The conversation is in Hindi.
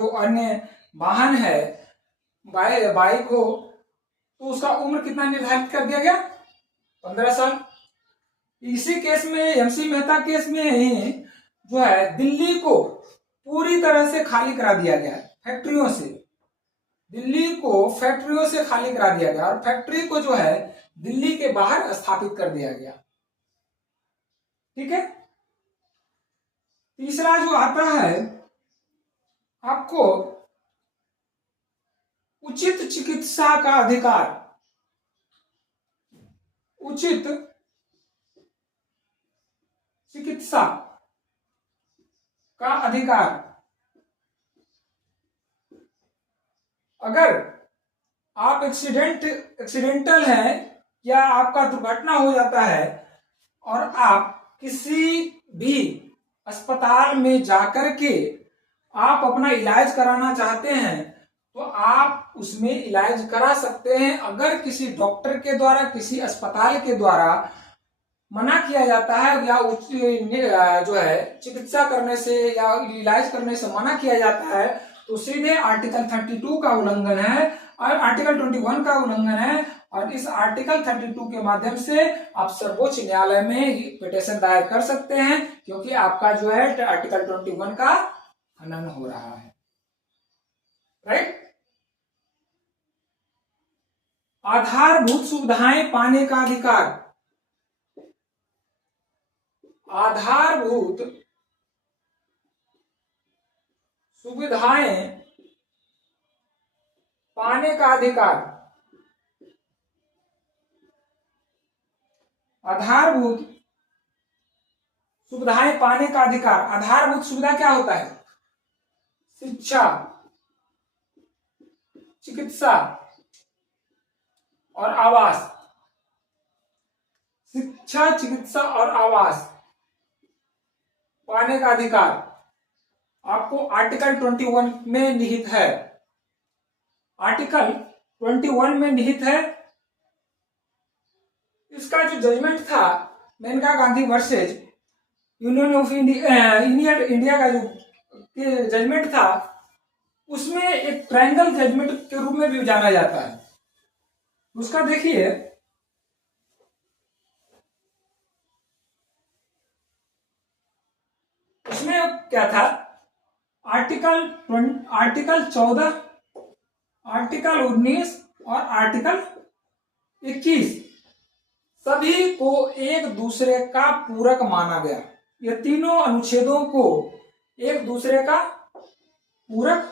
जो अन्य वाहन है, बाइक हो, तो उसका उम्र कितना निर्धारित कर दिया गया? 15 साल। इसी केस में, एमसी मेहता केस में जो है दिल्ली को पूरी तरह से खाली करा दिया गया फैक्ट्रियों से। दिल्ली को फैक्ट्रियों से खाली करा दिया गया और फैक्ट्री को जो है दिल्ली के बाहर स्थापित कर दिया गया। ठीक है। तीसरा जो आता है आपको उचित चिकित्सा का अधिकार। उचित चिकित्सा का अधिकार। अगर आप एक्सीडेंटल हैं या आपका दुर्घटना हो जाता है और आप किसी भी अस्पताल में जाकर के आप अपना इलाज कराना चाहते हैं तो आप उसमें इलाज करा सकते हैं। अगर किसी डॉक्टर के द्वारा, किसी अस्पताल के द्वारा मना किया जाता है या जो है चिकित्सा करने से या इलाज करने से मना किया जाता है तो सीधे आर्टिकल 32 का उल्लंघन है और आर्टिकल 21 का उल्लंघन है। और इस आर्टिकल 32 के माध्यम से आप सर्वोच्च न्यायालय में पिटीशन दायर कर सकते हैं, क्योंकि आपका जो है आर्टिकल 21 का हनन हो रहा है। राइट। आधारभूत सुविधाएं पाने का अधिकार। आधारभूत सुविधाएं पाने का अधिकार। आधारभूत सुविधाएं पाने का अधिकार। आधारभूत सुविधा क्या होता है? शिक्षा, चिकित्सा और आवास। शिक्षा, चिकित्सा और आवास पाने का अधिकार आपको आर्टिकल 21 में निहित है। आर्टिकल 21 में निहित है। इसका जो जजमेंट था Maneka Gandhi versus union of India का जो जजमेंट था उसमें एक ट्रायंगल जजमेंट के रूप में भी जाना जाता है। उसका देखिए, उसमें क्या था? आर्टिकल 14, आर्टिकल 19 और आर्टिकल 21 सभी को एक दूसरे का पूरक माना गया। ये तीनों अनुच्छेदों को एक दूसरे का पूरक